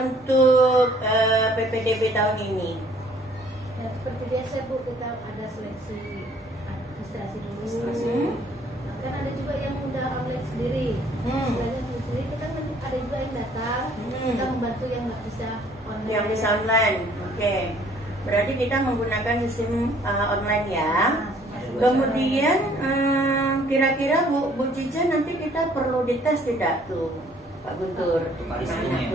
untuk PPDB tahun ini? Ya, seperti biasa Bu, kita ada seleksi administrasi dulu. Nah, kan ada juga yang udah online sendiri. Istilahnya sendiri kita kan ada juga yang datang, kita membantu yang nggak bisa online. Yang bisa online, oke. Berarti kita menggunakan sistem online ya. Kemudian kira-kira Bu Cica nanti kita perlu dites tidak tuh Pak Guntur? Untuk kalistumnya.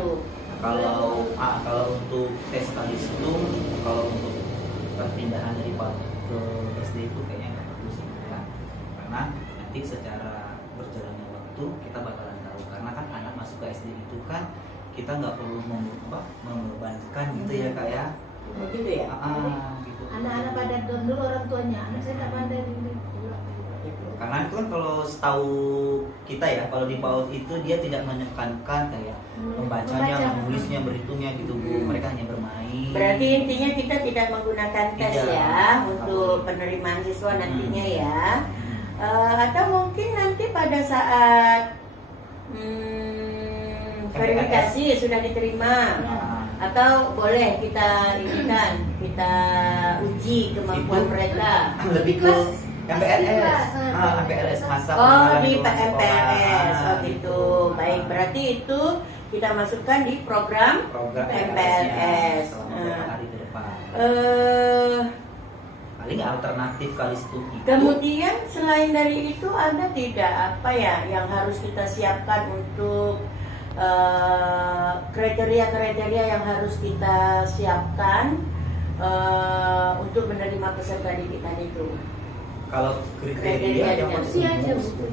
Kalau untuk tes kalistum, kalau untuk perpindahan dari PAUD ke SD itu kayaknya nggak perlu sih ya. Karena nanti secara berjalannya waktu kita bakalan tahu. Karena kan anak masuk ke SD itu kan kita nggak perlu membebankan gitu ya Kak ya. Gitu ya? Gitu. Anak-anak pada down dulu orang tuanya, anak saya tak pandai dulu. Karena itu kan kalau setahu kita ya, kalau di PAUD itu dia tidak menekankan kayak membacanya, menulisnya, berhitungnya gitu Bu. Mereka hanya bermain. Berarti intinya kita tidak menggunakan tes ya untuk penerimaan siswa nantinya ya. Atau mungkin nanti pada saat verifikasi sudah diterima. Atau boleh kita kita uji kemampuan mereka. Lebih ke MPLS masa di MPLS gitu. Baik, berarti itu kita masukkan di program MPLS. Hari ke depan. Paling alternatif kalistum itu. Kemudian selain dari itu ada tidak apa ya yang harus kita siapkan untuk kriteria-kriteria yang harus kita siapkan untuk menerima peserta didikan itu? Kalau kriteria yang usia aja Bu.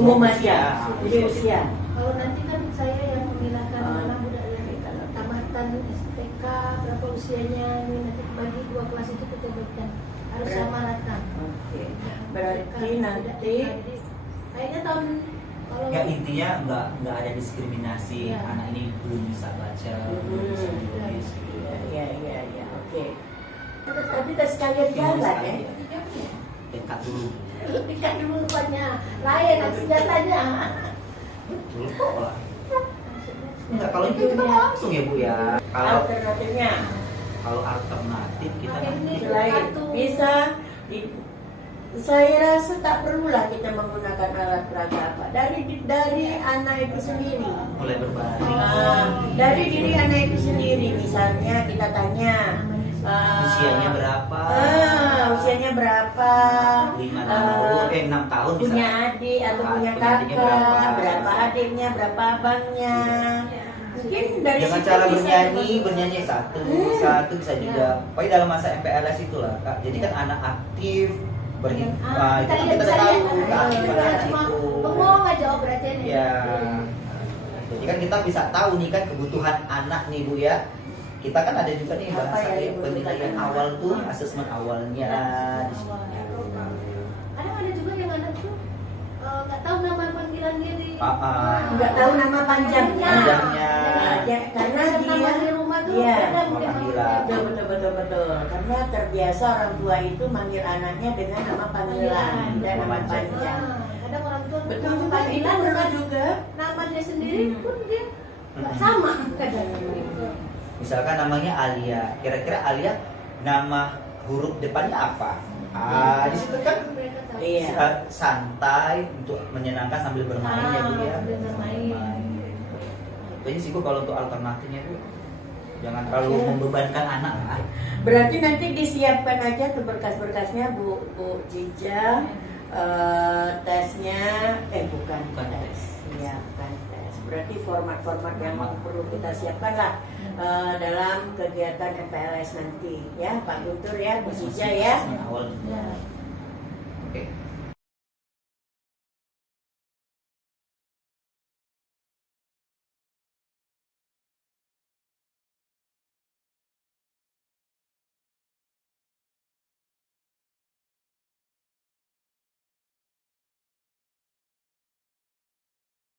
Umum aja. Jadi usia. Kalau nanti kan saya yang memilahkan anak muda yang tamatan STK berapa usianya, ini nanti bagi 2 kelas itu kita berikan harus sama rata. Oke. Berarti nanti kayaknya tahun kalau ya intinya nggak ada diskriminasi anak ini belum bisa baca, belum bisa menulis. Iya. Oke. Tapi kita sekalian jalan ya. Dekat dulu. dekat dulu rupanya lain senjatanya. Dulu kok lah. Enggak, kalau itu kita langsung ya Bu ya. Kalau Alternatifnya kalau alternatif kita nanti selain bisa saya rasa tak perlulah kita menggunakan alat peraga apa dari anak itu sendiri. mulai berbaring. Dari diri anak itu sendiri, misalnya kita tanya Usianya berapa? Usianya berapa? 6 tahun punya misalnya. adik atau punya adiknya kakak, berapa adiknya, berapa abangnya. Mungkin dari dengan situ cara bisa bernyanyi satu bisa juga. Pokoknya dalam masa MPLS itulah Kak. Jadi kan anak aktif itu kan kita udah tahu keaktifan cuma itu. bengong aja berarti ini. Ya. Jadi kan kita bisa tahu nih kan kebutuhan anak nih Bu ya. Kita kan ada juga nih bahasa penilaian awal tuh, asesmen awalnya di sini. Ada juga yang anak tuh nggak tahu nama panggilan diri. nggak tahu nama panjangnya. Karena dia di rumah tuh ada betul. Karena terbiasa orang tua itu manggil anaknya dengan nama panggilan dan nama panjang. Kadang orang tua Betul juga, itu perlu juga. namanya sendiri pun dia nggak sama kadang. Misalkan namanya Alia, kira-kira Alia nama huruf depannya apa? Di situ kan santai untuk menyenangkan sambil bermain ya Bu ya. Itu sih Bu kalau untuk alternatifnya Bu. Jangan terlalu membebankan anak lah. Berarti nanti disiapkan aja tuh berkas-berkasnya Bu Cica, tesnya bukan tes. Berarti format-format yang perlu kita siapkan lah dalam kegiatan MPLS nanti ya Pak Guntur ya, Bu Cica ya. Awal.